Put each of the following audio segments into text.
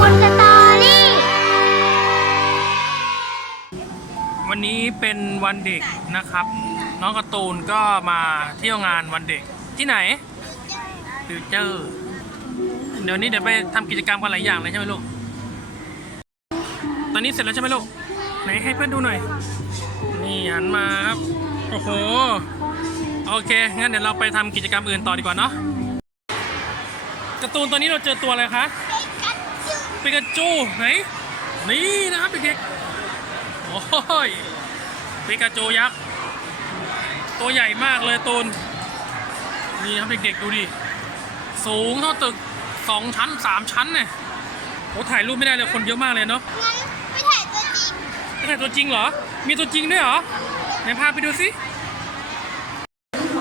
ตูนสตอรี่ วันนี้เป็นวันเด็กนะครับ น้องการ์ตูนก็มาเที่ยวงานวันเด็กที่ไหนฟิวเจอร์เดี๋ยวนี้เดี๋ยวไปทำกิจกรรมกันหลายอย่างเลยใช่ไหมลูก ตอนนี้เสร็จแล้วใช่ไหมลูก ไหนให้เพื่อนดูหน่อย นี่หันมาครับ โอ้โห โอเค งั้นเดี๋ยวเราไปทำกิจกรรมอื่นต่อดีกว่าเนาะการ์ตูนตอนนี้เราเจอตัวอะไรคะ ปิกาจูไหนนี่นะครับเด็กๆโอ้ยปิกาจูยักษ์ตัวใหญ่มากเลยตูนนี่ครับเด็กๆดูดิสูงเท่าตึกสองชั้นสามชั้นเนี่ยโอ้ถ่ายรูปไม่ได้เลยคนเยอะมากเลยเนาะงั้นไปถ่ายตัวจริงไม่ถ่ายตัวจริงเหรอ มีตัวจริงด้วยเหรอไหนพาไปดูสิ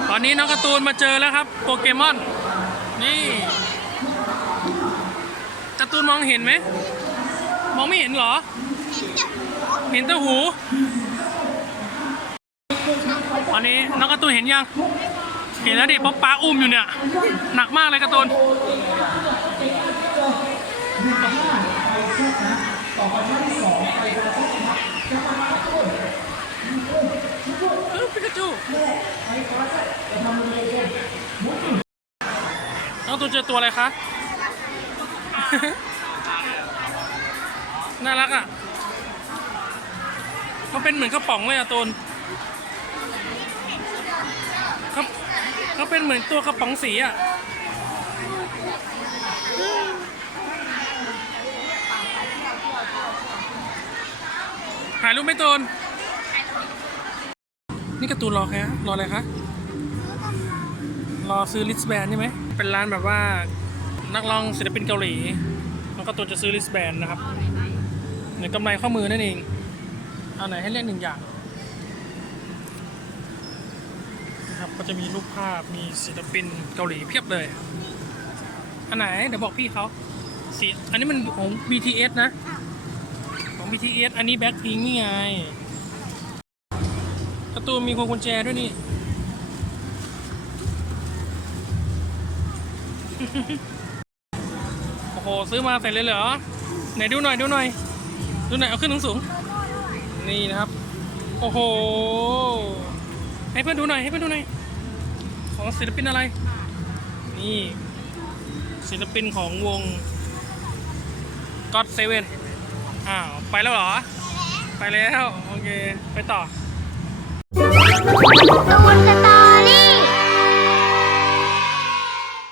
ตอนนี้น้องการ์ตูนมาเจอแล้วครับโปเกมอนนี่ ตูนมองเห็นไหม มองไม่เห็นเหรอ เห็นแต่หูตอนนี้น้องการ์ตูนเห็นยัง เห็นแล้วดิเพราะป้าอุ้มอยู่เนี่ย หนักมากเลยการ์ตูนเออปิกาจูน้องตูนเจอตัวอะไรคะ น่ารักอะเขาเป็นเหมือนกระป๋องเลยอะตูนเขาเขาเป็นเหมือนตัวกระป๋องสีอะถ่ายรูปไหม่ตูนนี่การ์ตูนรอแค่รออะไรคะ รอซื้อลิสแบนใช่ไหม เป็นร้านแบบว่า นักร้องศิลปินเกาหลีน้องการ์ตูนจะซื้อลิสแบนนะครับเหมือนกำไรข้อมือนั่นเองเอาไหนให้เลือกหนึ่งอย่างนะครับก็จะมีรูปภาพมีศิลปินเกาหลีเพียบเลย อันไหนเดี๋ยวบอกพี่เขาสีอันนี้มันของ BTS นะ ของ BTS อันนี้แบ็คพิงนี่ไงการ์ตูมีพวงกุญแจด้วยนี่ หซื้อมาเสร็จเลยเหรอไหนดูหน่อยดูหน่อยดูหน่อยเอาขึ้นสูงๆนี่นะครับ โอ้โห ให้เพื่อนดูหน่อยให้เพื่อนดูหน่อยของศิลปินอะไร นี่ ศิลปินของวง God Seven อ้าว ไปแล้วเหรอ ไปแล้ว โอเค ไปต่อ